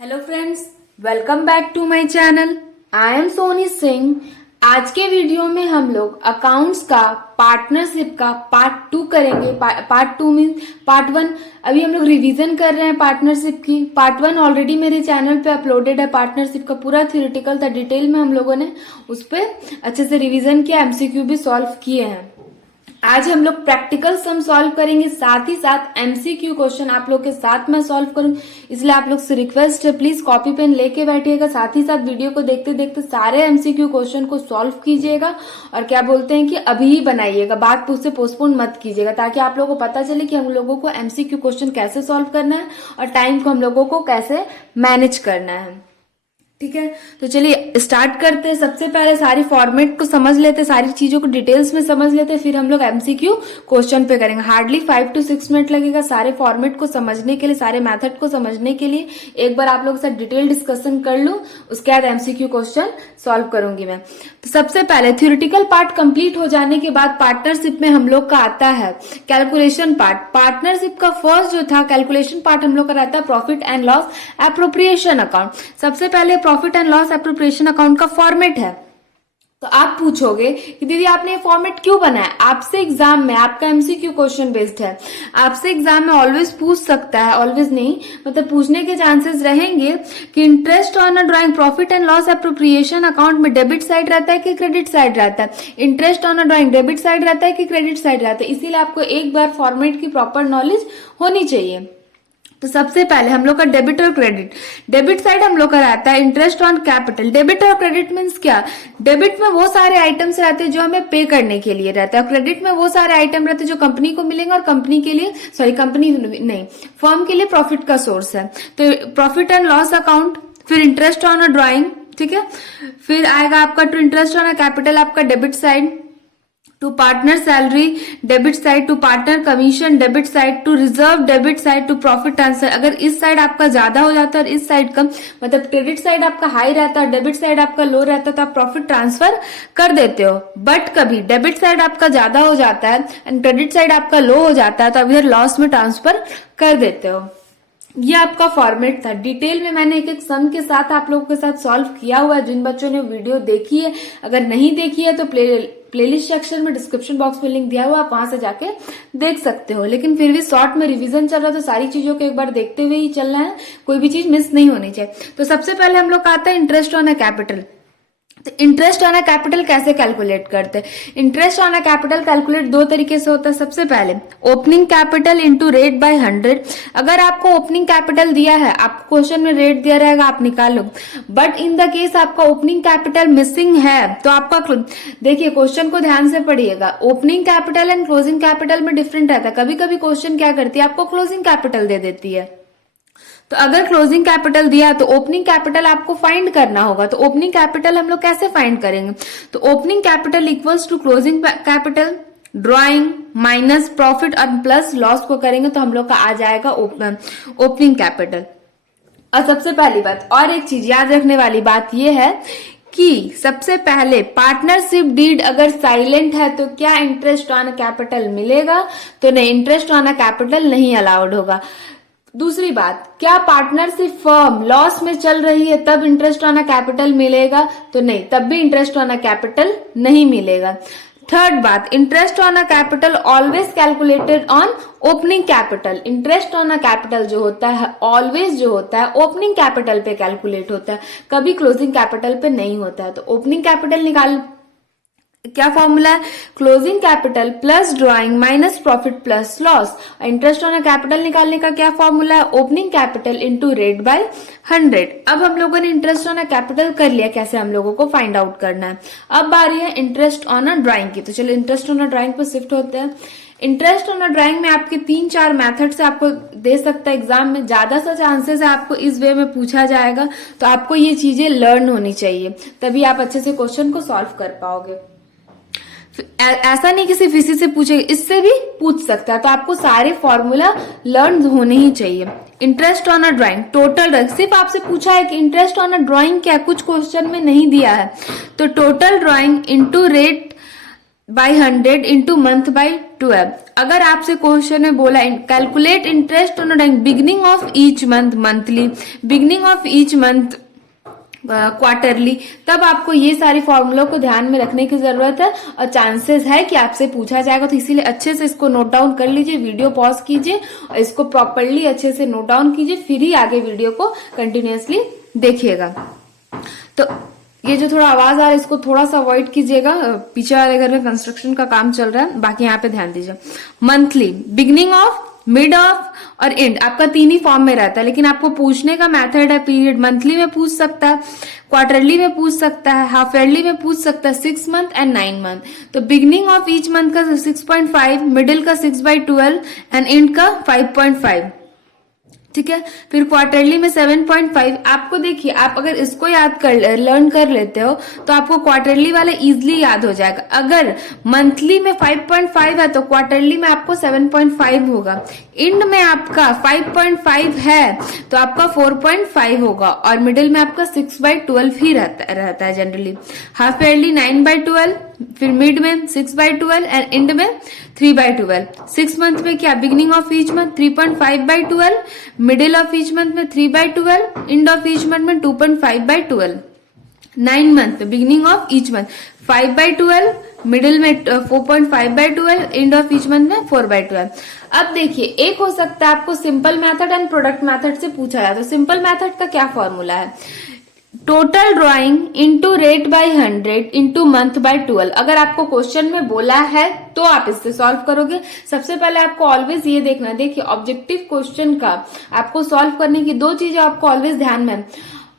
Hello friends, welcome back to my channel. I am Soni Singh. आज के video में हम लोग अकाउंट्स का पार्टनरशिप का पार्ट 2 करेंगे। पार्ट 2 मीन पार्ट 1 अभी हम लोग रिवीजन कर रहे हैं पार्टनरशिप की। पार्ट 1 ऑलरेडी मेरे चैनल पे अपलोडेड है। पार्टनरशिप का पूरा थ्योरेटिकल था, डिटेल में हम लोगों ने उस पर अच्छे से रिवीजन किया, एमसीक्यू भी सॉल्व किए हैं। आज हम लोग प्रैक्टिकल सम सॉल्व करेंगे, साथ ही साथ एमसीक्यू क्वेश्चन आप लोग के साथ मैं सॉल्व करूंगी। इसलिए आप लोग से रिक्वेस्ट है, प्लीज कॉपी पेन लेके बैठिएगा, साथ ही साथ वीडियो को देखते देखते सारे एमसीक्यू क्वेश्चन को सॉल्व कीजिएगा और क्या बोलते हैं कि अभी ही बनाइएगा, बात से पोस्टपोन मत कीजिएगा, ताकि आप लोगों को पता चले कि हम लोगों को एमसीक्यू क्वेश्चन कैसे सॉल्व करना है और टाइम को हम लोगों को कैसे मैनेज करना है। ठीक है, तो चलिए स्टार्ट करते हैं। सबसे पहले सारी फॉर्मेट को समझ लेते हैं, सारी चीजों को डिटेल्स में समझ लेते हैं, फिर हम लोग एमसीक्यू क्वेश्चन पे करेंगे। हार्डली 5 to 6 मिनट लगेगा सारे फॉर्मेट को समझने के लिए, सारे मेथड को समझने के लिए। एक बार आप लोग के साथ डिटेल डिस्कशन कर लूं, उसके बाद एमसीक्यू क्वेश्चन सॉल्व करूंगी मैं। तो सबसे पहले थ्योरेटिकल पार्ट कंप्लीट हो जाने के बाद पार्टनरशिप में हम लोग का आता है कैलकुलेशन पार्ट। पार्टनरशिप का फर्स्ट जो था कैलकुलेशन पार्ट हम लोग का रहता है profit and loss appropriation account. सबसे पहले profit and loss appropriation account का फॉर्मेट है। तो आप पूछोगे कि दीदी आपने ये फॉर्मेट क्यों बनाया? आपसे एग्जाम में, आपका एमसीक्यू क्वेश्चन बेस्ड है, आपसे एग्जाम में ऑलवेज पूछ सकता है, ऑलवेज नहीं मतलब पूछने के चांसेस रहेंगे कि interest on a drawing profit and loss appropriation account में डेबिट साइड रहता है कि क्रेडिट साइड रहता है। Interest on a drawing debit side रहता है कि क्रेडिट साइड रहता है, इसीलिए आपको एक बार फॉर्मेट की प्रॉपर नॉलेज होनी चाहिए। तो सबसे पहले हम लोग का डेबिट और क्रेडिट। डेबिट साइड हम लोग का रहता है इंटरेस्ट ऑन कैपिटल। डेबिट और क्रेडिट मीन्स क्या? डेबिट में वो सारे आइटम्स रहते हैं जो हमें पे करने के लिए रहता है, क्रेडिट में वो सारे आइटम रहते हैं जो कंपनी को मिलेंगे और कंपनी के लिए, सॉरी कंपनी नहीं, फर्म के लिए प्रॉफिट का सोर्स है। तो प्रॉफिट एंड लॉस अकाउंट, फिर इंटरेस्ट ऑन अ ड्राइंग, ठीक है, फिर आएगा आपका to interest on a capital, आपका debit side, to partner salary debit side, to partner commission debit side, to reserve debit side, to profit transfer. अगर इस side आपका ज्यादा हो जाता है और इस साइड कम, मतलब क्रेडिट साइड आपका हाई रहता है, डेबिट साइड आपका लो रहता है, तो आप प्रॉफिट ट्रांसफर कर देते हो। बट कभी डेबिट साइड आपका ज्यादा हो जाता है एंड क्रेडिट साइड आपका लो हो जाता है, तो आप इधर लॉस में ट्रांसफर कर देते हो। ये आपका फॉर्मेट था। डिटेल में मैंने एक एक सम के साथ आप लोगों के साथ सॉल्व किया हुआ है। जिन बच्चों ने वीडियो देखी है, अगर नहीं देखी है तो प्लेलिस्ट सेक्शन में डिस्क्रिप्शन बॉक्स में लिंक दिया हुआ, आप वहां से जाके देख सकते हो। लेकिन फिर भी शॉर्ट में रिवीजन चल रहा है तो सारी चीजों को एक बार देखते हुए ही चलना है, कोई भी चीज मिस नहीं होनी चाहिए। तो सबसे पहले हम लोग का आता है इंटरेस्ट ऑन अ कैपिटल। तो इंटरेस्ट ऑन अ कैपिटल कैसे कैलकुलेट करते हैं? Interest on a capital calculate दो तरीके से होता है। सबसे पहले opening capital into rate by 100। अगर आपको ओपनिंग कैपिटल दिया है, आपको क्वेश्चन में रेट दिया रहेगा, आप निकालो। बट इन द केस आपका ओपनिंग कैपिटल मिसिंग है तो आपका, देखिए क्वेश्चन को ध्यान से पढ़िएगा, opening capital and closing capital में डिफरेंट रहता है। कभी कभी क्वेश्चन क्या करती है, आपको क्लोजिंग कैपिटल दे देती है। तो अगर क्लोजिंग कैपिटल दिया तो ओपनिंग कैपिटल आपको फाइंड करना होगा। तो ओपनिंग कैपिटल हम लोग कैसे फाइंड करेंगे? तो opening capital equals to closing capital drawing minus profit और प्लस लॉस को करेंगे तो हम लोग का आ जाएगा ओपनिंग कैपिटल। और सबसे पहली बात, और एक चीज याद रखने वाली बात यह है कि सबसे पहले पार्टनरशिप डीड अगर साइलेंट है तो क्या इंटरेस्ट ऑन कैपिटल मिलेगा? तो नहीं, इंटरेस्ट ऑन कैपिटल नहीं अलाउड होगा। दूसरी बात, क्या पार्टनरशिप फर्म लॉस में चल रही है तब इंटरेस्ट ऑन अ कैपिटल मिलेगा? तो नहीं, तब भी इंटरेस्ट ऑन अ कैपिटल नहीं मिलेगा। थर्ड बात, interest on a capital always calculated on opening capital. Interest on a capital जो होता है ऑलवेज जो होता है ओपनिंग कैपिटल पे कैलकुलेट होता है, कभी क्लोजिंग कैपिटल पे नहीं होता है। तो ओपनिंग कैपिटल निकाल, क्या फॉर्मूला है? Closing capital plus drawing minus profit plus loss. Interest on capital निकालने का क्या फॉर्मूला है? Opening capital into rate by 100। अब हम लोगों ने इंटरेस्ट ऑन कैपिटल कर लिया, कैसे हम लोगों को फाइंड आउट करना है। अब बारी है इंटरेस्ट ऑन अ ड्राइंग की। तो चलो इंटरेस्ट ऑन अ ड्राइंग पर शिफ्ट होते हैं। इंटरेस्ट ऑन अ ड्राइंग में आपके 3-4 मेथड से आपको दे सकता है एग्जाम में, ज्यादा सा चांसेस है आपको इस वे में पूछा जाएगा। तो आपको ये चीजें लर्न होनी चाहिए, तभी आप अच्छे से क्वेश्चन को सॉल्व कर पाओगे। ऐसा नहीं कि सिर्फ इसी से पूछेगा, इससे भी पूछ सकता है। तो आपको सारे फॉर्मूला लर्न होने ही चाहिए। Interest on a drawing, total drawing, सिर्फ आपसे पूछा है कि इंटरेस्ट ऑन अ ड्राइंग क्या, कुछ क्वेश्चन में नहीं दिया है। तो total drawing into rate by 100 into month by 12। अगर आपसे क्वेश्चन में बोला calculate interest on beginning of each month monthly, beginning of each month quarterly, तब आपको ये सारी फॉर्मूलों को ध्यान में रखने की जरूरत है और चांसेस है कि आपसे पूछा जाएगा। तो इसीलिए अच्छे से इसको नोट डाउन कर लीजिए, वीडियो पॉज कीजिए और इसको प्रॉपरली अच्छे से नोट डाउन कीजिए, फिर ही आगे वीडियो को कंटिन्यूअसली देखिएगा। तो ये जो थोड़ा आवाज आ रहा है इसको थोड़ा सा अवॉइड कीजिएगा, पीछे वाले घर में कंस्ट्रक्शन का काम चल रहा है। बाकी यहाँ पे ध्यान दीजिए। Monthly, beginning of, mid of और एंड, आपका 3 ही फॉर्म में रहता है, लेकिन आपको पूछने का मेथड है पीरियड। मंथली में पूछ सकता है, क्वार्टरली में पूछ सकता है, हाफ ईयरली में पूछ सकता है, 6 मंथ एंड 9 मंथ। तो बिगिनिंग ऑफ ईच मंथ का 6.5, मिडिल का 6/12 एंड एंड का 5.5, ठीक है। फिर क्वार्टरली में 7.5। आपको देखिए, आप अगर इसको याद कर लर्न कर लेते हो तो आपको क्वार्टरली वाला इजीली याद हो जाएगा। अगर मंथली में 5.5 है तो क्वार्टरली में आपको 7.5 होगा। एंड में आपका 5.5 है तो आपका 4.5 होगा और मिडिल में आपका 6/12 ही रहता है जनरली। हाफ ईयरली 9/12, फिर मिड में 6/12 एंड एंड में 3/12। 6 मंथ में क्या, beginning of each month 3.5/12, middle of each month में 3/12, एंड ऑफ ईच मंथ में 2.5/12। 9 मंथ में beginning of each month 5/12, middle में 4.5/12, एंड ऑफ ईच मंथ में 4/12। अब देखिए, एक हो सकता है आपको simple method and product method से पूछा जाए। तो सिंपल मेथड का क्या फॉर्मूला है, total drawing into rate by 100 into month by 12। अगर आपको क्वेश्चन में बोला है तो आप इससे सॉल्व करोगे। सबसे पहले आपको ऑलवेज ये देखना, देखिए ऑब्जेक्टिव क्वेश्चन का आपको सॉल्व करने की 2 चीजें आपको ऑलवेज ध्यान में,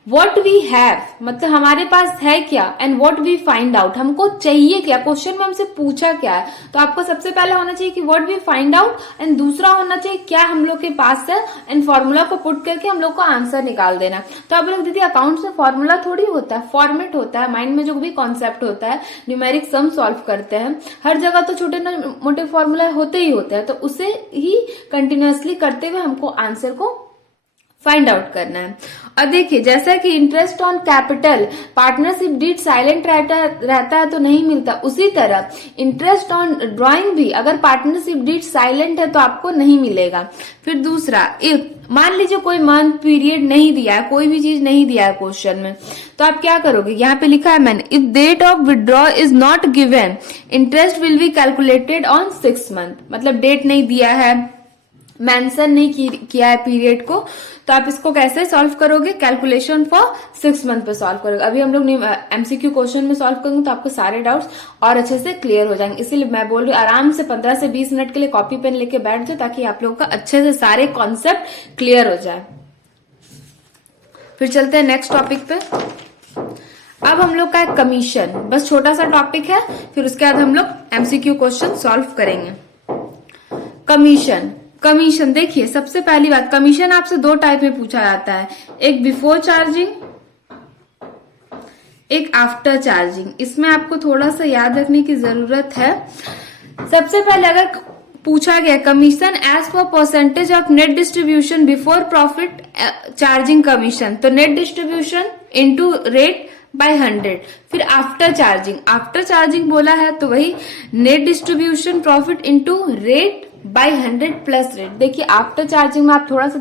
वॉट वी हैव, मतलब हमारे पास है क्या, and what we find out, हमको चाहिए क्या, क्वेश्चन में हमसे पूछा क्या है। तो आपको सबसे पहले होना चाहिए कि वॉट वी फाइंड आउट, एंड दूसरा होना चाहिए क्या हम लोग के पास है, एंड फॉर्मूला को पुट करके हम लोग को आंसर निकाल देना। तो आप लोग दीदी अकाउंट्स में फॉर्मूला थोड़ी होता है, फॉर्मेट होता है, माइंड में जो भी कॉन्सेप्ट होता है, न्यूमेरिक सम सॉल्व करते हैं, हर जगह तो छोटे मोटे फॉर्मूला होते ही होते हैं। तो उसे ही कंटिन्यूअसली करते हुए हमको आंसर को फाइंड आउट करना है। और देखिए, जैसा कि interest on capital partnership deed silent रहता है तो नहीं मिलता, उसी तरह इंटरेस्ट ऑन ड्राइंग भी अगर पार्टनरशिप डीड साइलेंट है तो आपको नहीं मिलेगा। फिर दूसरा, इफ मान लीजिए कोई मंथ पीरियड नहीं दिया है, कोई भी चीज नहीं दिया है क्वेश्चन में, तो आप क्या करोगे, यहाँ पे लिखा है मैंने, if date of withdraw is not given interest will be calculated on 6 month. मतलब डेट नहीं दिया है, मेंशन नहीं किया है पीरियड को, तो आप इसको कैसे सॉल्व करोगे, कैलकुलेशन फॉर 6 मंथ पे सॉल्व करोगे। अभी हम लोग एमसीक्यू क्वेश्चन में सॉल्व करेंगे तो आपको सारे डाउट्स और अच्छे से क्लियर हो जाएंगे। इसीलिए मैं बोल रही हूँ आराम से 15 से 20 मिनट के लिए कॉपी पेन लेके बैठ जाओ, ताकि आप लोगों का अच्छे से सारे कॉन्सेप्ट क्लियर हो जाए। फिर चलते हैं नेक्स्ट टॉपिक पे। अब हम लोग का है कमीशन, बस छोटा सा टॉपिक है, फिर उसके बाद हम लोग एमसीक्यू क्वेश्चन सॉल्व करेंगे। कमीशन देखिए, सबसे पहली बात, कमीशन आपसे 2 टाइप में पूछा जाता है, एक बिफोर चार्जिंग, एक आफ्टर चार्जिंग। इसमें आपको थोड़ा सा याद रखने की जरूरत है। सबसे पहले अगर पूछा गया कमीशन एज पर percentage of net distribution before profit charging commission, तो net distribution into rate by 100। फिर आफ्टर चार्जिंग बोला है तो वही net distribution profit into rate by 100 plus rate. देखिए आफ्टर चार्जिंग में आप थोड़ा सा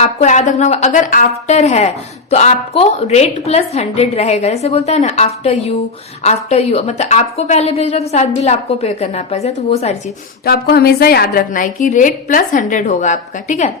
आपको याद रखना होगा, अगर आफ्टर है तो आपको रेट प्लस 100 रहेगा। जैसे बोलता है ना आफ्टर यू, मतलब आपको पहले भेज रहा तो साथ बिल आपको पे करना पड़ जाए, तो वो सारी चीज तो आपको हमेशा याद रखना है कि रेट प्लस 100 होगा आपका, ठीक है।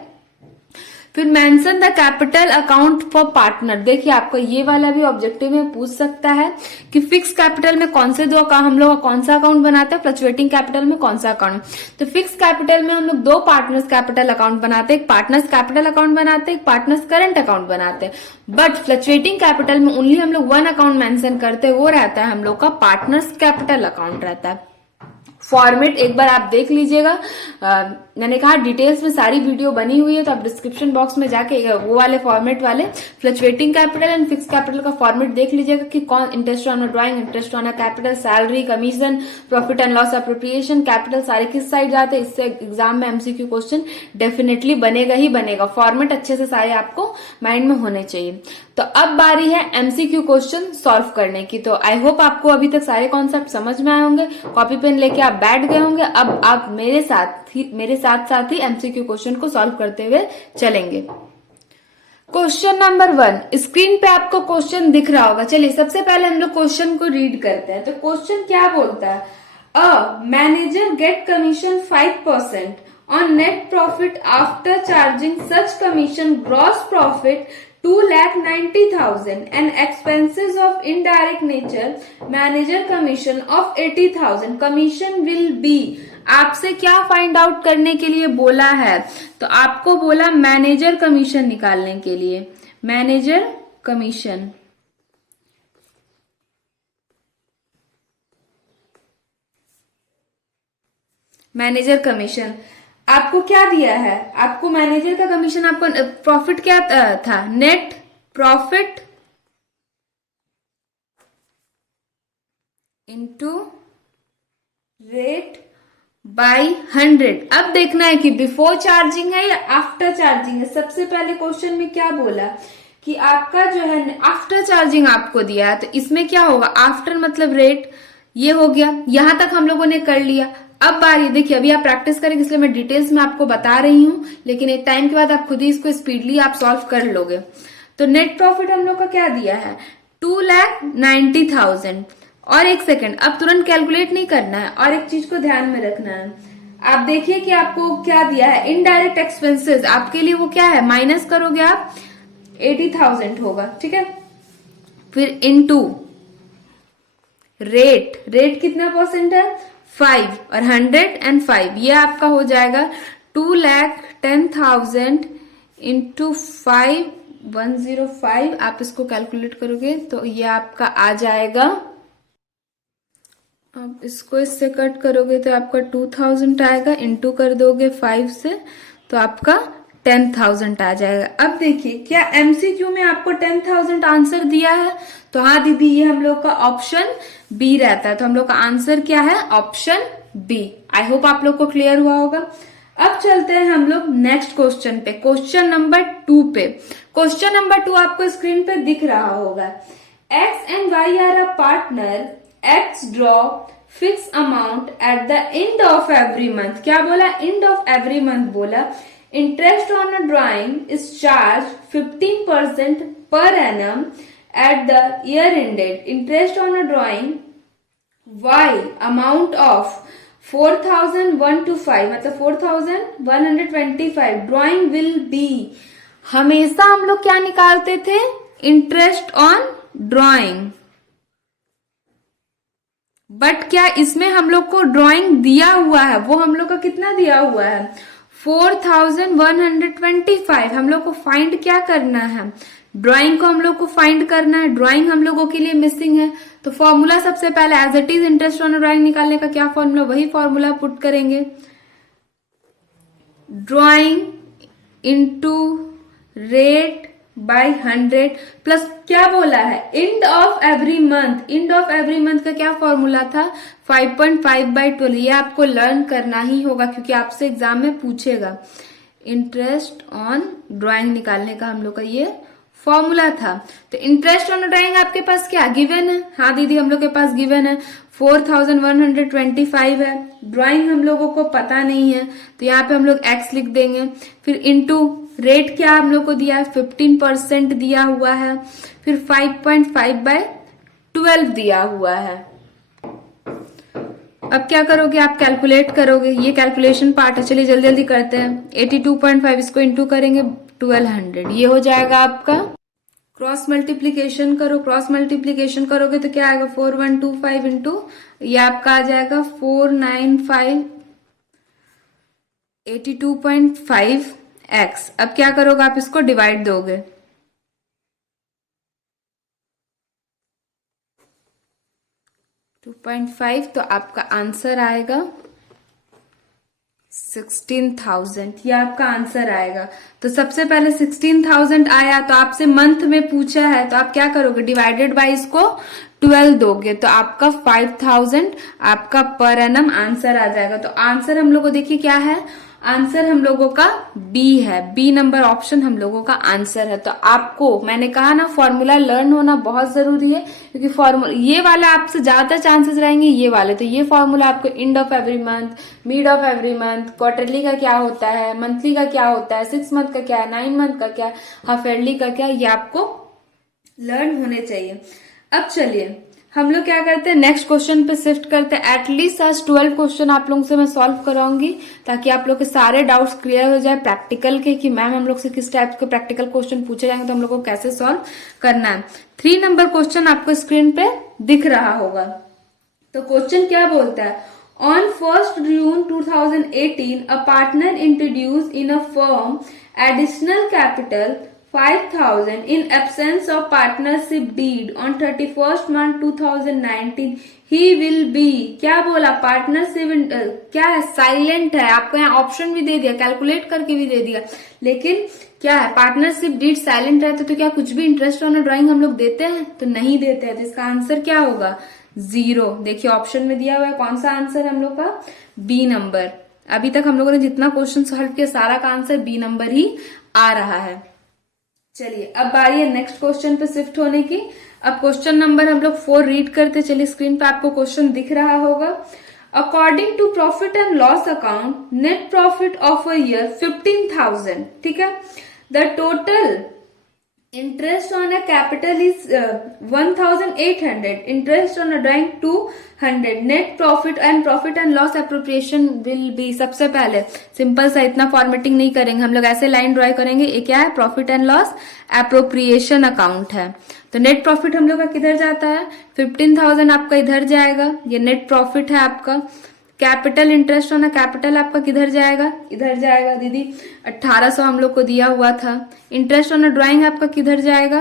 फिर mention the capital account for partner. देखिए आपको ये वाला भी ऑब्जेक्टिव में पूछ सकता है कि फिक्स कैपिटल में कौन से 2 अकाउंट, हम लोग कौन सा अकाउंट बनाते हैं, फ्लक्चुएटिंग कैपिटल में कौन सा अकाउंट। तो फिक्स कैपिटल में हम लोग 2 पार्टनर्स कैपिटल अकाउंट बनाते हैं, एक पार्टनर्स कैपिटल अकाउंट बनाते हैं, एक पार्टनर्स करंट अकाउंट बनाते हैं। बट फ्लक्चुएटिंग कैपिटल में ओनली हम लोग 1 अकाउंट मेंशन करते हैं, वो रहता है हम लोग का पार्टनर्स कैपिटल अकाउंट रहता है। फॉर्मेट एक बार आप देख लीजिएगा। मैंने कहा डिटेल्स में सारी वीडियो बनी हुई है, तो आप डिस्क्रिप्शन बॉक्स में जाके वो वाले फॉर्मेट वाले fluctuating capital and fix capital का फॉर्मेट देख लीजिएगा कि कौन interest on a drawing, interest on a capital, salary, commission, profit and loss appropriation, capital सारे किस साइड जाते हैं। इससे एग्जाम में एमसीक्यू क्वेश्चन डेफिनेटली बनेगा ही बनेगा। फॉर्मेट अच्छे से सारे आपको माइंड में होने चाहिए। तो अब बारी है एमसीक्यू क्वेश्चन सॉल्व करने की। तो आई होप आपको अभी तक सारे कॉन्सेप्ट समझ में आए होंगे, कॉपी पेन लेके आप बैठ गए होंगे। अब आप मेरे साथ ही एमसीक्यू क्वेश्चन को सॉल्व करते हुए चलेंगे। क्वेश्चन नंबर 1 स्क्रीन पे आपको क्वेश्चन दिख रहा होगा। चलिए सबसे पहले हम लोग क्वेश्चन को रीड करते हैं। तो क्वेश्चन क्या बोलता है, a manager get commission 5% on net profit after charging such commission gross profit 2,90,000 and expenses of indirect nature manager commission of 80,000 commission will be। आपसे क्या फाइंड आउट करने के लिए बोला है, तो आपको बोला मैनेजर कमीशन निकालने के लिए। मैनेजर कमीशन, मैनेजर कमीशन आपको क्या दिया है, आपको मैनेजर का कमीशन, आपको प्रॉफिट क्या था, net profit into rate by 100। अब देखना है कि बिफोर चार्जिंग है या आफ्टर चार्जिंग है। सबसे पहले क्वेश्चन में क्या बोला कि आपका जो है आफ्टर चार्जिंग आपको दिया है, तो इसमें क्या होगा, आफ्टर मतलब रेट, ये हो गया। यहां तक हम लोगों ने कर लिया। अब बारी देखिए, अभी आप प्रैक्टिस करेंगे इसलिए मैं डिटेल्स में आपको बता रही हूं, लेकिन एक टाइम के बाद आप खुद ही इसको स्पीडली आप सॉल्व कर लोगे। तो नेट प्रॉफिट हम लोग का क्या दिया है, 2,90,000। और एक सेकेंड, अब तुरंत कैलकुलेट नहीं करना है, और एक चीज को ध्यान में रखना है। आप देखिए कि आपको क्या दिया है, इनडायरेक्ट एक्सपेंसेस, आपके लिए वो क्या है, माइनस करोगे आप 80,000 होगा, ठीक है। फिर इनटू रेट, रेट कितना परसेंट है, 5, और 105, ये आपका हो जाएगा 2,10,000 इंटू 5, 105। आप इसको कैलकुलेट करोगे तो ये आपका आ जाएगा, अब इसको इससे कट करोगे तो आपका 2,000 आएगा, इंटू कर दोगे 5 से तो आपका 10,000 आ जाएगा। अब देखिए क्या एमसीक्यू में आपको 10,000 आंसर दिया है, तो हाँ दीदी ये हम लोग का ऑप्शन बी रहता है। तो हम लोग का आंसर क्या है, ऑप्शन बी। आई होप आप लोग को क्लियर हुआ होगा। अब चलते हैं हम लोग नेक्स्ट क्वेश्चन पे, क्वेश्चन नंबर 2 पे। क्वेश्चन नंबर 2 आपको स्क्रीन पे दिख रहा होगा। X and Y are a partner, X draw fix amount at the end of every month. क्या बोला, एंड ऑफ एवरी मंथ बोला। Interest on a drawing is charge 15% per annum at the year ended. Interest on a drawing Y amount of 4,125 मतलब 4,125 drawing will B. हमेशा हम लोग क्या निकालते थे, इंटरेस्ट ऑन ड्रॉइंग, बट क्या इसमें हम लोग को ड्राइंग दिया हुआ है, वो हम लोग का कितना दिया हुआ है, 4,125। हम लोग को फाइंड क्या करना है, ड्राइंग को हम लोग को फाइंड करना है। ड्राइंग हम लोगों के लिए मिसिंग है, तो फॉर्मूला सबसे पहले as it is interest on drawing निकालने का क्या फॉर्मूला, वही फॉर्मूला पुट करेंगे, drawing into rate by 100 plus क्या बोला है, end of every month. End of every month का क्या फॉर्मूला था, 5.5/12। ये आपको लर्न करना ही होगा क्योंकि आपसे एग्जाम में पूछेगा। इंटरेस्ट ऑन ड्राइंग निकालने का हम लोग का ये फॉर्मूला था। तो इंटरेस्ट ऑन ड्राइंग आपके पास क्या गिवन है, हाँ दीदी हम लोग के पास गिवन है 4,125 है। ड्राइंग हम लोगों को पता नहीं है तो यहाँ पे हम लोग x लिख देंगे। फिर इंटू रेट क्या हम लोग को दिया है, 15% दिया हुआ है। फिर 5.5/12 दिया हुआ है। अब क्या करोगे, आप कैलकुलेट करोगे, ये कैलकुलेशन पार्ट है। चलिए जल्दी जल्दी करते हैं। 82.5 इसको इंटू करेंगे 1200, ये हो जाएगा आपका। क्रॉस मल्टीप्लीकेशन करो, क्रॉस मल्टीप्लीकेशन करोगे तो क्या आएगा, 4125 इंटू ये आपका आ जाएगा 495 82.5x। अब क्या करोगे, आप इसको डिवाइड दोगे, 2.5, तो आपका आंसर आएगा 16,000। ये आपका आंसर आएगा। तो सबसे पहले 16,000 आया, तो आपसे मंथ में पूछा है, तो आप क्या करोगे, डिवाइडेड बाय इसको 12 दोगे, तो आपका 5,000 आपका पर एनम आंसर आ जाएगा। तो आंसर हम लोग को देखिए क्या है, आंसर हम लोगों का बी है, बी नंबर ऑप्शन हम लोगों का आंसर है। तो आपको मैंने कहा ना, फॉर्मूला लर्न होना बहुत जरूरी है, क्योंकि फॉर्मूला ये वाला आपसे ज्यादा चांसेस रहेंगे, ये वाले। तो ये फॉर्मूला आपको and of every month, mid of every month, quarterly का क्या होता है, मंथली का क्या होता है, 6 मंथ का क्या है, 9 मंथ का क्या है, हाफ ईयरली का क्या है, ये आपको लर्न होने चाहिए। अब चलिए हम लोग क्या करते हैं, नेक्स्ट क्वेश्चन पे शिफ्ट करते हैं। एटलीस्ट आज 12 क्वेश्चन आप लोगों से मैं सॉल्व कराऊंगी, ताकि आप लोग के सारे डाउट्स क्लियर हो जाए प्रैक्टिकल के, कि मैम हम लोग से किस टाइप के प्रैक्टिकल क्वेश्चन पूछे जाएंगे, तो हम लोग को कैसे सॉल्व करना है। 3 नंबर क्वेश्चन आपको स्क्रीन पे दिख रहा होगा। तो क्वेश्चन क्या बोलता है, on 1 June 2018 a partner introduce in a firm additional capital 5,000 in absence of partnership deed on 31st month 2019 he will be, क्या बोला, पार्टनरशिप क्या है, साइलेंट है। आपको यहाँ ऑप्शन भी दे दिया, कैलकुलेट करके भी दे दिया, लेकिन क्या है, पार्टनरशिप डीड साइलेंट रहता तो क्या कुछ भी इंटरेस्ट ऑन ड्राइंग हम लोग देते हैं, तो नहीं देते हैं। तो इसका आंसर क्या होगा, 0। देखिए ऑप्शन में दिया हुआ है, कौन सा आंसर हम लोग का, बी नंबर। अभी तक हम लोगों ने जितना क्वेश्चन सॉल्व किया सारा का आंसर बी नंबर ही आ रहा है। चलिए अब बारी है नेक्स्ट क्वेश्चन पे शिफ्ट होने की। अब क्वेश्चन नंबर हम लोग 4 रीड करते चलिए, स्क्रीन पे आपको क्वेश्चन दिख रहा होगा। According to profit and loss account, net profit of a year 15,000, ठीक है। The total interest on a capital is 1,800, interest on a drawing 200, net profit and loss appropriation will be, सबसे पहले simple सा, इतना formatting नहीं करेंगे हम लोग, ऐसे लाइन ड्रॉ करेंगे। ये क्या है, profit and loss appropriation account है। तो नेट प्रॉफिट हम लोग का किधर जाता है, 15,000 आपका इधर जाएगा, ये नेट प्रॉफिट है आपका। कैपिटल इंटरेस्ट ऑन कैपिटल आपका किधर जाएगा, इधर जाएगा दीदी, 1800 हम लोग को दिया हुआ था। इंटरेस्ट ऑन ड्राइंग आपका किधर जाएगा,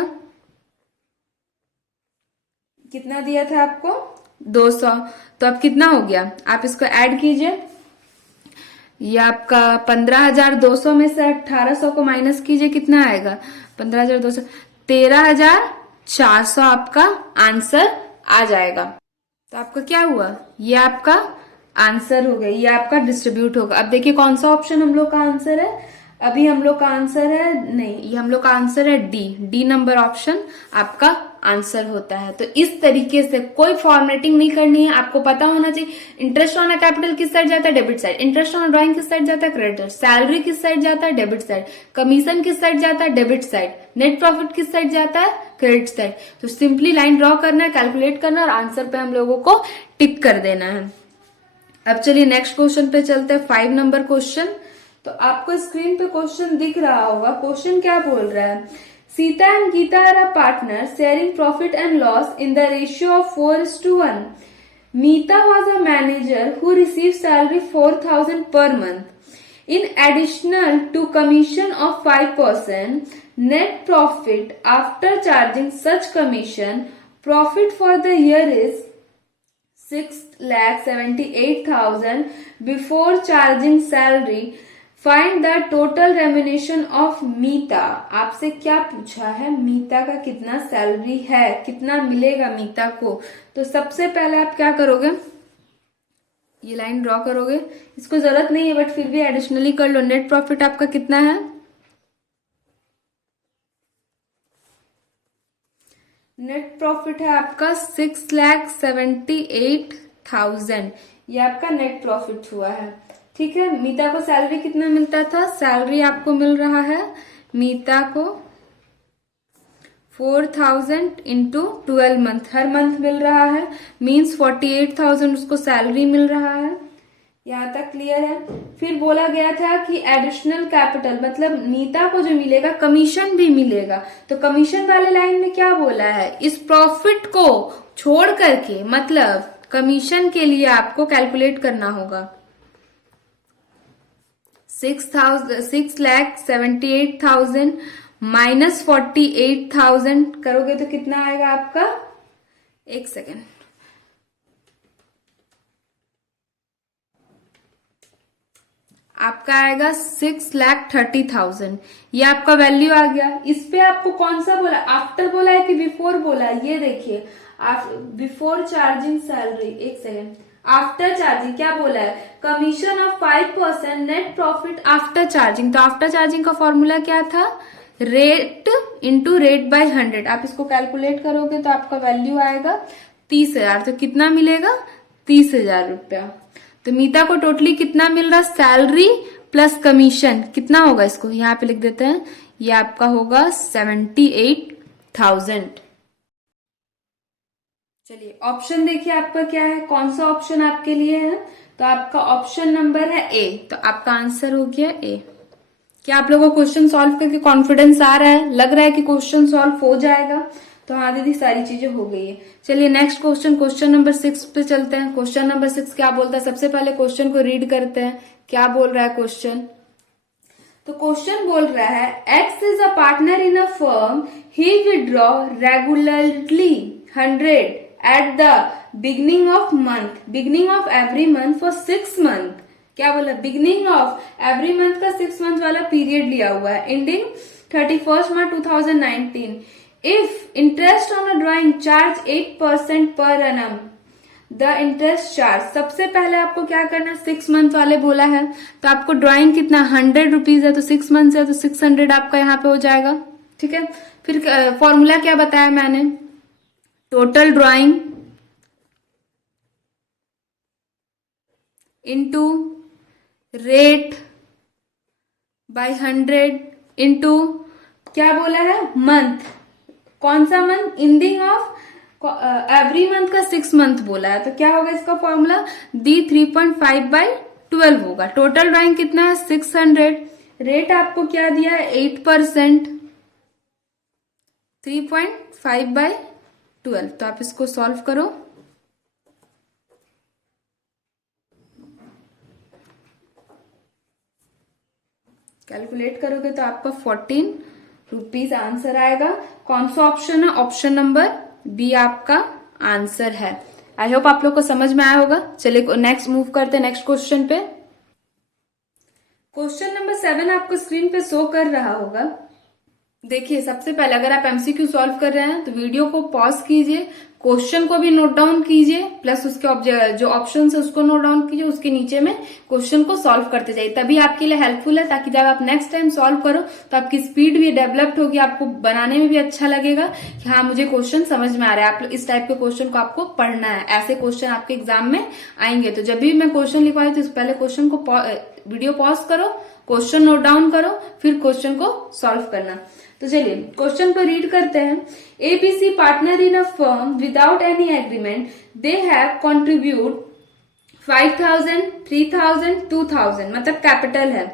कितना दिया था आपको, 200। तो अब कितना हो गया, आप इसको ऐड कीजिए, ये आपका 15,200 में से 1800 को माइनस कीजिए, कितना आएगा, 15,200, 13,400 आपका आंसर आ जाएगा। तो आपका क्या हुआ, ये आपका आंसर हो गया, ये आपका डिस्ट्रीब्यूट होगा। अब देखिए कौन सा ऑप्शन हम लोग का आंसर है, अभी हम लोग का आंसर है, नहीं, ये हम लोग का आंसर है डी नंबर ऑप्शन आपका आंसर होता है। तो इस तरीके से कोई फॉर्मेटिंग नहीं करनी है, आपको पता होना चाहिए इंटरेस्ट ऑन कैपिटल किस साइड जाता है, debit side, interest on drawing किस साइड जाता है, क्रेडिट, सैलरी किस साइड जाता है, डेबिट साइड, कमीशन किस साइड जाता है, डेबिट साइड, नेट प्रॉफिट किस साइड जाता है, क्रेडिट साइड। तो सिंपली लाइन ड्रॉ करना है, कैलकुलेट करना है, और आंसर पे हम लोगों को टिक कर देना है। अब चलिए नेक्स्ट क्वेश्चन पे चलते हैं, 5 नंबर क्वेश्चन। तो आपको स्क्रीन पे क्वेश्चन दिख रहा होगा। क्वेश्चन क्या बोल रहा है, Sita and Gita are a partner sharing profit and loss in the ratio of 4:1। Mita was a manager who receive salary 4,000 per month. In additional to commission of 5%, net profit after charging such commission, profit for the year is 6,78,000 before charging salary. Find the total remuneration of Mita. आपसे क्या पूछा है, मीता का कितना salary है, कितना मिलेगा मीता को। तो सबसे पहले आप क्या करोगे, ये लाइन ड्रॉ करोगे, इसको जरूरत नहीं है बट फिर भी एडिशनली कर लो। नेट प्रॉफिट आपका कितना है, नेट प्रॉफिट है आपका 6,78,000, ये आपका नेट प्रॉफिट हुआ है, ठीक है। मीता को सैलरी कितना मिलता था, सैलरी आपको मिल रहा है मीता को 4,000 इंटू 12 मंथ, हर मंथ मिल रहा है, मीन्स 48,000 उसको सैलरी मिल रहा है। यहाँ तक क्लियर है। फिर बोला गया था कि एडिशनल कैपिटल मतलब मीता को जो मिलेगा कमीशन भी मिलेगा। तो कमीशन वाले लाइन में क्या बोला है, इस प्रॉफिट को छोड़ करके, मतलब कमीशन के लिए आपको कैलकुलेट करना होगा। 6,78,000 माइनस 48,000 करोगे तो कितना आएगा आपका, एक सेकेंड, आपका आएगा 6,30,000। ये आपका वैल्यू आ गया। इस पे आपको कौन सा बोला, आफ्टर बोला है कि बिफोर बोला है? ये देखिए, बिफोर चार्जिंग सैलरी, एक सेकेंड, आफ्टर चार्जिंग क्या बोला है, commission of 5% net profit after charging. तो आफ्टर चार्जिंग का फॉर्मूला क्या था, रेट इंटू रेट बाय 100। आप इसको कैलकुलेट करोगे तो आपका वैल्यू आएगा 30,000। तो कितना मिलेगा, 30,000 रुपया। तो मीता को टोटली कितना मिल रहा, सैलरी प्लस कमीशन कितना होगा, इसको यहाँ पे लिख देते हैं, ये आपका होगा 78,000। चलिए ऑप्शन देखिए आपका क्या है, कौन सा ऑप्शन आपके लिए है। तो आपका ऑप्शन नंबर है ए। तो आपका आंसर हो गया ए। क्या आप लोगों को क्वेश्चन सॉल्व करके कॉन्फिडेंस आ रहा है, लग रहा है कि क्वेश्चन सॉल्व हो जाएगा? तो हाँ दीदी सारी चीजें हो गई है। चलिए नेक्स्ट क्वेश्चन, क्वेश्चन नंबर 6 पे चलते हैं। क्वेश्चन नंबर 6 क्या बोलता है, सबसे पहले क्वेश्चन को रीड करते हैं, क्या बोल रहा है क्वेश्चन। तो क्वेश्चन बोल रहा है, x is a partner in a firm, he withdraw regularly 100 at the beginning of every month for 6 month। क्या बोला, बिगिनिंग ऑफ एवरी मंथ का 6 मंथ वाला पीरियड लिया हुआ है, ending 31 March 2019। If interest on a drawing charge 8% per annum, the interest charge. सबसे पहले आपको क्या करना, 6 मंथ वाले बोला है, तो आपको ड्रॉइंग कितना 100 रुपीज है, तो 6 मंथ है तो 600 आपका यहाँ पे हो जाएगा। ठीक है, फिर फॉर्मूला क्या बताया मैंने, total drawing into rate by 100 into क्या बोला है, मंथ, कौन सा month, ending of every month का 6 मंथ बोला है। तो क्या होगा इसका फॉर्मूला, दी 3.5/12 होगा। टोटल ड्राइंग कितना है 600, रेट आपको क्या दिया है 8%, 3.5/12। तो आप इसको सॉल्व करो, कैलकुलेट करोगे तो आपका 14 रुपीज आंसर आएगा। कौन सा ऑप्शन है, ऑप्शन नंबर बी आपका आंसर है। आई होप आप लोग को समझ में आया होगा। चलिए नेक्स्ट मूव करते हैं नेक्स्ट क्वेश्चन पे। क्वेश्चन नंबर 7 आपको स्क्रीन पे शो कर रहा होगा। देखिए सबसे पहले अगर आप एमसीक्यू सॉल्व कर रहे हैं तो वीडियो को पॉज कीजिए, क्वेश्चन को भी नोट डाउन कीजिए, प्लस उसके जो ऑप्शन है उसको नोट डाउन कीजिए, उसके नीचे में क्वेश्चन को सॉल्व करते जाइए, तभी आपके लिए हेल्पफुल है, ताकि जब आप नेक्स्ट टाइम सॉल्व करो तो आपकी स्पीड भी डेवलप्ड होगी, आपको बनाने में भी अच्छा लगेगा कि हाँ मुझे क्वेश्चन समझ में आ रहा है। आप इस टाइप के क्वेश्चन को आपको पढ़ना है, ऐसे क्वेश्चन आपके एग्जाम में आएंगे। तो जब भी मैं क्वेश्चन लिखवाई तो पहले क्वेश्चन को वीडियो पॉज करो, क्वेश्चन नोट डाउन करो, फिर क्वेश्चन को सॉल्व करना। तो चलिए क्वेश्चन को रीड करते हैं। ABC partner in a firm without any agreement, they have contribute 5,000, 3,000, 2,000, मतलब कैपिटल है।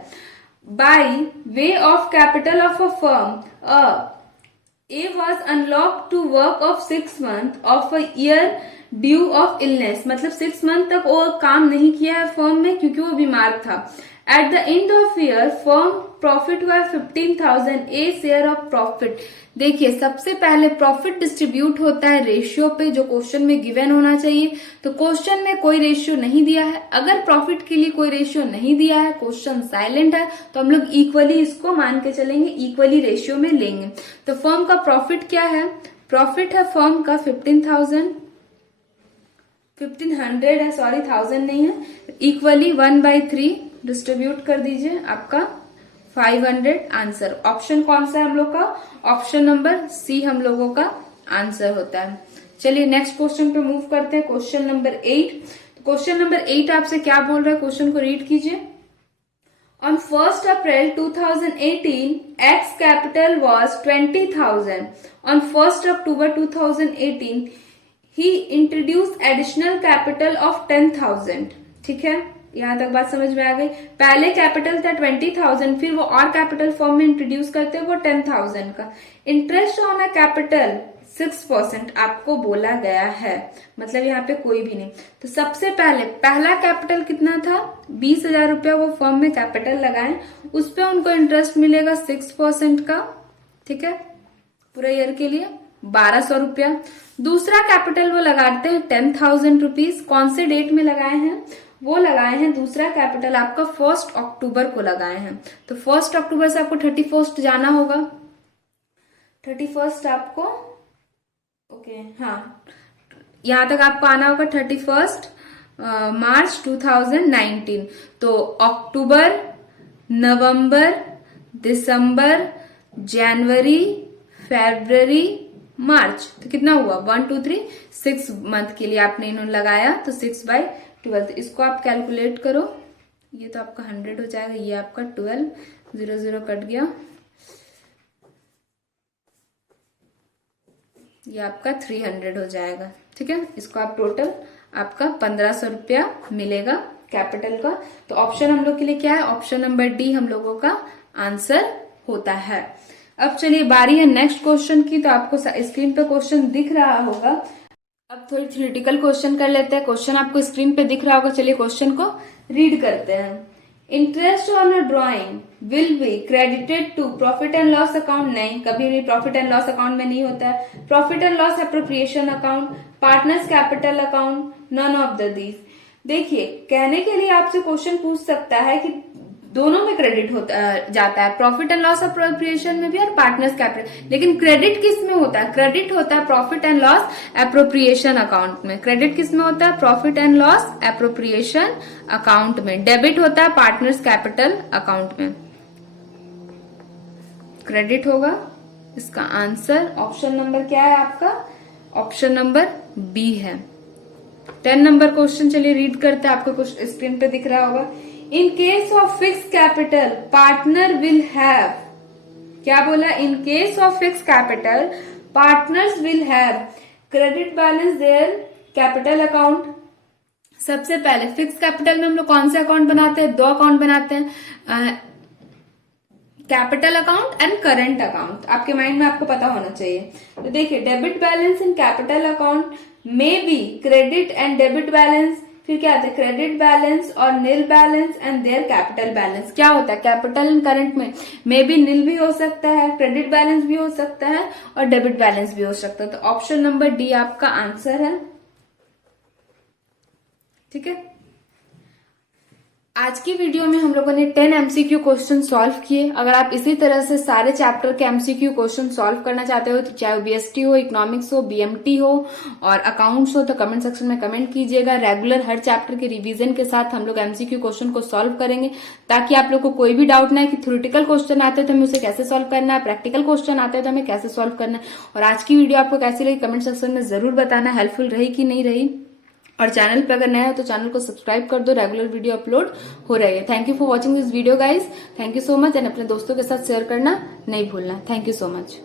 By way of capital of a firm, A was unlock two work of 6 month of a year due of illness, मतलब 6 month तक वो काम नहीं किया है firm में क्योंकि वो बीमार था। Eight the end of year firm profit हुआ 15,000, ए शेयर ऑफ प्रॉफिट। देखिए सबसे पहले प्रॉफिट डिस्ट्रीब्यूट होता है रेशियो पे, जो क्वेश्चन में गिवन होना चाहिए। तो क्वेश्चन में कोई रेशियो नहीं दिया है, अगर प्रॉफिट के लिए कोई रेशियो नहीं दिया है, क्वेश्चन साइलेंट है, तो हम लोग इक्वली इसको मान के चलेंगे, इक्वली रेशियो में लेंगे। तो फर्म का प्रॉफिट क्या है, प्रॉफिट है फर्म का 15,000, 1500 है, सॉरी 1000 नहीं है, इक्वली 1/3 डिस्ट्रीब्यूट कर दीजिए, आपका 500 आंसर। ऑप्शन कौन सा है हम लोग का, ऑप्शन नंबर सी हम लोगों का आंसर होता है। चलिए नेक्स्ट क्वेश्चन पे मूव करते हैं, क्वेश्चन नंबर 8। क्वेश्चन नंबर 8 आपसे क्या बोल रहा है, क्वेश्चन को रीड कीजिए। On 1st April 2018, X capital was 20,000. On 1st October 2018, he introduced additional capital of 10,000. ठीक है, यहां तक बात समझ में आ गई। पहले कैपिटल था 20,000, फिर वो और कैपिटल फॉर्म में इंट्रोड्यूस करते हैं वो 10,000 का। इंटरेस्ट ऑन अ कैपिटल 6% आपको बोला गया है, मतलब यहाँ पे कोई भी नहीं। तो सबसे पहले पहला कैपिटल कितना था, 20,000 रुपया वो फर्म में कैपिटल लगाए, उस पर उनको इंटरेस्ट मिलेगा 6% का। ठीक है, पूरे ईयर के लिए 1,200 रुपया। दूसरा कैपिटल वो लगाते हैं 10,000 रुपीज, कौन से डेट में लगाए हैं, वो लगाए हैं, दूसरा कैपिटल आपका 1 अक्टूबर को लगाए हैं। तो 1 अक्टूबर से आपको 31 जाना होगा, 31 आपको, ओके हाँ, यहां तक आपको आना होगा 31 मार्च 2019। तो अक्टूबर, नवंबर, दिसंबर, जनवरी, फरवरी, मार्च, तो कितना हुआ 1 2 3 6 मंथ के लिए आपने इन्होंने लगाया। तो 6/12, इसको आप कैलकुलेट करो, ये तो आपका 100 हो जाएगा, ये आपका 12, 0 0 कट गया, ये आपका 300 हो जाएगा। ठीक है, इसको आप टोटल आपका 1500 रुपया मिलेगा कैपिटल का। तो ऑप्शन हम लोग के लिए क्या है, ऑप्शन नंबर डी हम लोगों का आंसर होता है। अब चलिए बारी है नेक्स्ट क्वेश्चन की। तो आपको स्क्रीन पे क्वेश्चन दिख रहा होगा। अब थोड़ी थ्योरेटिकल क्वेश्चन कर लेते हैं। क्वेश्चन आपको स्क्रीन पे दिख रहा होगा, चलिए क्वेश्चन को रीड करते हैं। Interest on a drawing will be credited to profit and loss account, नहीं, कभी भी प्रॉफिट एंड लॉस अकाउंट में नहीं होता है। Profit and loss appropriation account, partners capital account, none of the these. देखिए, कहने के लिए आपसे क्वेश्चन पूछ सकता है कि दोनों में क्रेडिट होता जाता है, प्रॉफिट एंड लॉस एप्रोप्रिएशन में भी और पार्टनर्स कैपिटल, लेकिन क्रेडिट किस में होता है, क्रेडिट होता है profit and loss appropriation account में। क्रेडिट किस में होता है, profit and loss appropriation account में। डेबिट होता है पार्टनर्स कैपिटल अकाउंट में। क्रेडिट होगा, इसका आंसर ऑप्शन नंबर क्या है आपका, ऑप्शन नंबर बी है। 10 नंबर क्वेश्चन चलिए रीड करते हैं, आपको स्क्रीन पे दिख रहा होगा। In case of fix capital partner will have, क्या बोला, in case of fix capital partners will have credit balance their capital account. सबसे पहले फिक्स कैपिटल में हम लोग कौन से अकाउंट बनाते हैं, 2 अकाउंट बनाते हैं, capital account and current account. आपके माइंड में आपको पता होना चाहिए। तो देखिए, debit balance in capital account में बी क्रेडिट एंड डेबिट बैलेंस, फिर क्या आता है, क्रेडिट बैलेंस और nil balance and their capital balance. क्या होता है, कैपिटल एंड करंट में भी नील भी हो सकता है, क्रेडिट बैलेंस भी हो सकता है और डेबिट बैलेंस भी हो सकता है। तो ऑप्शन नंबर डी आपका आंसर है। ठीक है, आज की वीडियो में हम लोगों ने 10 एमसीक्यू क्वेश्चन सॉल्व किए। अगर आप इसी तरह से सारे चैप्टर के एमसीक्यू क्वेश्चन सॉल्व करना चाहते हो, तो चाहे बीएसटी हो, इकोनॉमिक्स हो, बीएमटी हो और अकाउंट्स हो, तो कमेंट सेक्शन में कमेंट कीजिएगा। रेगुलर हर चैप्टर के रिवीजन के साथ हम लोग एमसीक्यू क्वेश्चन को सॉल्व करेंगे, ताकि आप लोग को कोई भी डाउट ना है कि थ्योरेटिकल क्वेश्चन आते हैं तो हमें उसे कैसे सॉल्व करना है, प्रैक्टिकल क्वेश्चन आते हैं तो हमें कैसे सॉल्व करना है। और आज की वीडियो आपको कैसी लगी कमेंट सेक्शन में जरूर बताना, हेल्पफुल रही कि नहीं रही। और चैनल पे अगर नया हो तो चैनल को सब्सक्राइब कर दो, रेगुलर वीडियो अपलोड हो रही है। Thank you for watching this video guys, thank you so much. And अपने दोस्तों के साथ शेयर करना नहीं भूलना। Thank you so much.